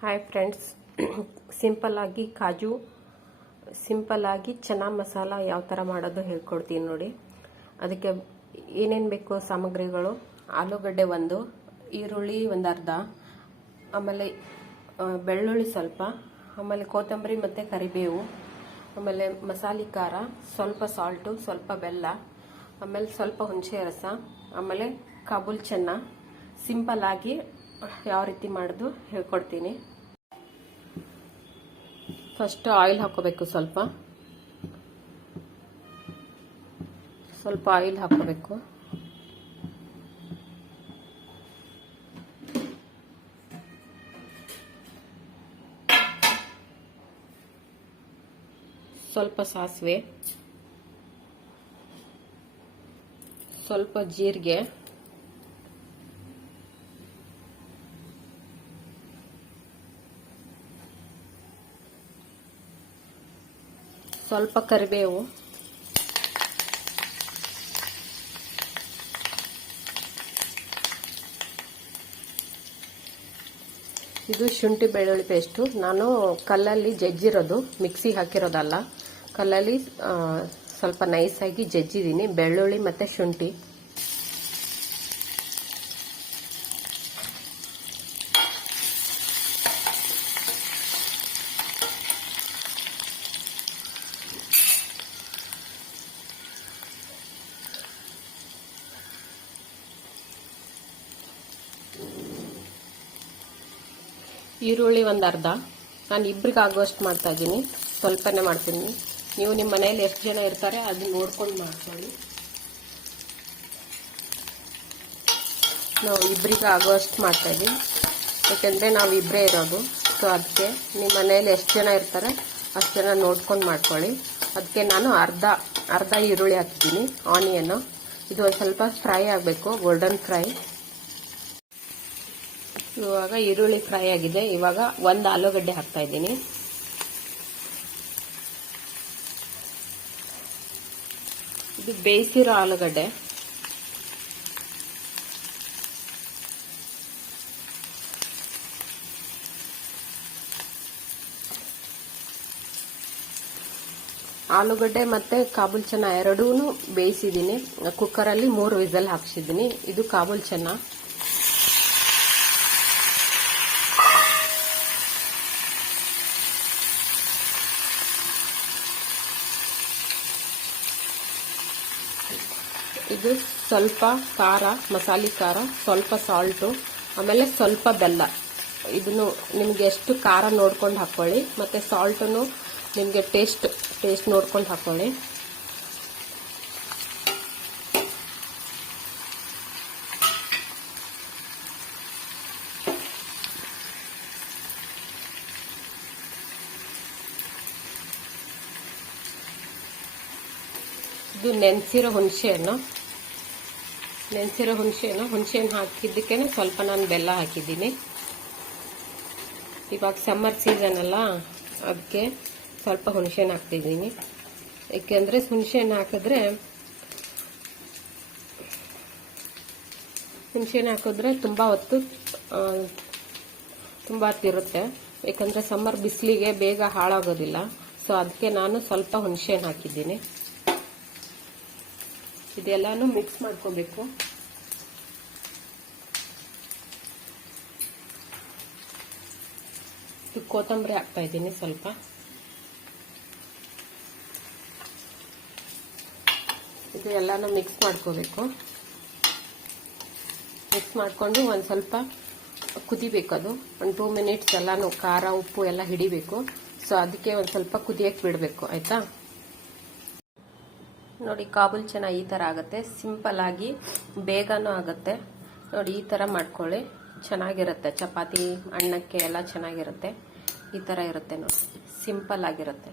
Hi friends ಸಿಂಪಲ್ಲಾಗಿ ಕಾಜು ಸಿಂಪಲ್ಲಾಗಿ ಚೆನ್ನಾಗಿ ಮಸಾಲ ಯಾವ ಥರ ಮಾಡೋದು ಹೇಳ್ಕೊಡ್ತೀನಿ ನೋಡಿ. ಅದಕ್ಕೆ ಏನೇನು ಬೇಕು ಸಾಮಗ್ರಿಗಳು? ಆಲೂಗಡ್ಡೆ ಒಂದು, ಈರುಳ್ಳಿ ಒಂದು ಅರ್ಧ, ಆಮೇಲೆ ಬೆಳ್ಳುಳ್ಳಿ ಸ್ವಲ್ಪ, ಆಮೇಲೆ ಕೊತ್ತಂಬರಿ ಮತ್ತು ಕರಿಬೇವು, ಆಮೇಲೆ ಮಸಾಲೆ ಖಾರ, ಸ್ವಲ್ಪ ಸಾಲ್ಟು ಸ್ವಲ್ಪ ಬೆಲ್ಲ, ಆಮೇಲೆ ಸ್ವಲ್ಪ ಹುಣಸೆ ರಸ, ಆಮೇಲೆ ಕಾಬೂಲ್ ಚೆನ್ನ. ಸಿಂಪಲ್ಲಾಗಿ ಯಾವ ರೀತಿ ಮಾಡೋದು ಹೇಳ್ಕೊಡ್ತೀನಿ. ಫಸ್ಟ್ ಆಯಿಲ್ ಹಾಕೋಬೇಕು ಸ್ವಲ್ಪ. ಸ್ವಲ್ಪ ಆಯಿಲ್ ಹಾಕೋಬೇಕು ಸ್ವಲ್ಪ ಸಾಸಿವೆ. ಸ್ವಲ್ಪ ಜೀರಿಗೆ. ಸ್ವಲ್ಪ ಕರಿಬೇವು. ಇದು ಶುಂಠಿ ಬೆಳ್ಳುಳ್ಳಿ ಪೇಸ್ಟು. ನಾನು ಕಲ್ಲಲ್ಲಿ ಜಜ್ಜಿರೋದು, ಮಿಕ್ಸಿಗೆ ಹಾಕಿರೋದಲ್ಲ. ಕಲ್ಲಲ್ಲಿ ಸ್ವಲ್ಪ ನೈಸಾಗಿ ಜಜ್ಜಿದ್ದೀನಿ. ಬೆಳ್ಳುಳ್ಳಿ ಮತ್ತು ಶುಂಠಿ. ಈರುಳ್ಳಿ ಒಂದು ಅರ್ಧ. ನಾನು ಇಬ್ರಿಗೆ ಆಗುವಷ್ಟು ಮಾಡ್ತಾ ಇದ್ದೀನಿ. ಸ್ವಲ್ಪನೇ ಮಾಡ್ತೀನಿ. ನೀವು ನಿಮ್ಮ ಮನೆಯಲ್ಲಿ ಎಷ್ಟು ಜನ ಇರ್ತಾರೆ ಅದನ್ನ ನೋಡ್ಕೊಂಡು ಮಾಡ್ಕೊಳ್ಳಿ. ನಾವು ಇಬ್ಬರಿಗೆ ಆಗುವಷ್ಟು ಮಾಡ್ತಾ ಇದ್ದೀವಿ ಯಾಕೆಂದರೆ ನಾವು ಇಬ್ಬರೇ ಇರೋದು. ಸೊ ಅದಕ್ಕೆ ನಿಮ್ಮ ಮನೆಯಲ್ಲಿ ಎಷ್ಟು ಜನ ಇರ್ತಾರೆ ಅಷ್ಟು ಜನ ನೋಡ್ಕೊಂಡು ಮಾಡ್ಕೊಳ್ಳಿ. ಅದಕ್ಕೆ ನಾನು ಅರ್ಧ ಅರ್ಧ ಈರುಳ್ಳಿ ಹಾಕ್ತೀನಿ ಆನಿಯನ್ನು ಇದು ಒಂದು ಸ್ವಲ್ಪ ಫ್ರೈ ಆಗಬೇಕು ಗೋಲ್ಡನ್ ಫ್ರೈ ಇವಾಗ ಈರುಳ್ಳಿ ಫ್ರೈ ಆಗಿದೆ. ಇವಾಗ ಒಂದು ಆಲೂಗಡ್ಡೆ ಹಾಕ್ತಾ ಇದ್ದೀನಿ. ಇದು ಬೇಯಿಸಿರೋ ಆಲೂಗಡ್ಡೆ. ಆಲೂಗಡ್ಡೆ ಮತ್ತೆ ಕಾಬೂಲ್ ಚೆನ್ನ ಎರಡೂ ಬೇಯಿಸಿದ್ದೀನಿ. ಕುಕ್ಕರಲ್ಲಿ ಮೂರು ವಿಸಲ್ ಹಾಕ್ಸಿದ್ದೀನಿ. ಇದು ಕಾಬೂಲ್ ಚೆನ್ನ. ಇದು ಸ್ವಲ್ಪ ಖಾರ, ಮಸಾಲೆ ಖಾರ, ಸ್ವಲ್ಪ ಸಾಲ್ಟು ಆಮೇಲೆ ಸ್ವಲ್ಪ ಬೆಲ್ಲ. ಇದನ್ನು ನಿಮಗೆ ಎಷ್ಟು ಖಾರ ನೋಡ್ಕೊಂಡು ಹಾಕ್ಕೊಳ್ಳಿ ಮತ್ತು ಸಾಲ್ಟನ್ನು ನಿಮಗೆ ಟೇಸ್ಟ್ ಟೇಸ್ಟ್ ನೋಡ್ಕೊಂಡು ಹಾಕ್ಕೊಳ್ಳಿ ಇದು ನೆನೆಸಿರೋ ಹುಣಸೆಹಣ್ಣು. ನೆನೆಸಿರೋ ಹುಣಸೆಹಣ್ಣು ಹುಣಸೆಹಣ್ಣು ಹಾಕಿದ್ದಕ್ಕೆ ಸ್ವಲ್ಪ ನಾನು ಬೆಲ್ಲ ಹಾಕಿದ್ದೀನಿ. ಇವಾಗ ಸಮ್ಮರ್ ಸೀಸನ್ ಅಲ್ಲ ಅದಕ್ಕೆ ಸ್ವಲ್ಪ ಹುಣಸೆಹಣ್ಣು ಹಾಕ್ತಿದ್ದೀನಿ. ಏಕೆಂದರೆ ಹುಣಸೆಹಣ್ಣು ಹಾಕಿದ್ರೆ ಹುಣಸೆಹಣ್ಣು ಹಾಕಿದ್ರೆ ತುಂಬ ಹೊತ್ತು ತುಂಬ ಹೊತ್ತಿರುತ್ತೆ ಯಾಕಂದರೆ ಸಮ್ಮರ್ ಬಿಸಿಲಿಗೆ ಬೇಗ ಹಾಳಾಗೋದಿಲ್ಲ. ಸೊ ಅದಕ್ಕೆ ನಾನು ಸ್ವಲ್ಪ ಹುಣಸೆಹಣ್ಣು ಹಾಕಿದ್ದೀನಿ. ಇದೆಲ್ಲಾನು ಮಿಕ್ಸ್ ಮಾಡ್ಕೋಬೇಕು. ಕೊತ್ತಂಬರಿ ಹಾಕ್ತಾ ಇದ್ದೀನಿ ಸ್ವಲ್ಪ. ಇದು ಎಲ್ಲಾನು ಮಿಕ್ಸ್ ಮಾಡ್ಕೋಬೇಕು. ಮಿಕ್ಸ್ ಮಾಡಿಕೊಂಡು ಒಂದು ಸ್ವಲ್ಪ ಕುದಿಬೇಕು ಅದು. ಒಂದು ಟೂ ಮಿನಿಟ್ಸ್ ಎಲ್ಲಾನು ಖಾರ, ಉಪ್ಪು ಎಲ್ಲ ಹಿಡಿಬೇಕು. ಸೊ ಅದಕ್ಕೆ ಒಂದು ಸ್ವಲ್ಪ ಕುದಿಯಕ್ಕೆ ಬಿಡಬೇಕು, ಆಯ್ತಾ? ನೋಡಿ, ಕಾಬೂಲ್ ಚೆನ್ನಾಗಿ ಈ ಥರ ಆಗುತ್ತೆ. ಸಿಂಪಲ್ ಆಗಿ ಬೇಗನೂ ಆಗುತ್ತೆ. ನೋಡಿ, ಈ ಥರ ಮಾಡ್ಕೊಳ್ಳಿ. ಚೆನ್ನಾಗಿರುತ್ತೆ. ಚಪಾತಿ, ಅನ್ನಕ್ಕೆ ಎಲ್ಲ ಚೆನ್ನಾಗಿರುತ್ತೆ. ಈ ಥರ ಇರುತ್ತೆ ನೋಡಿ. ಸಿಂಪಲ್ ಆಗಿರುತ್ತೆ.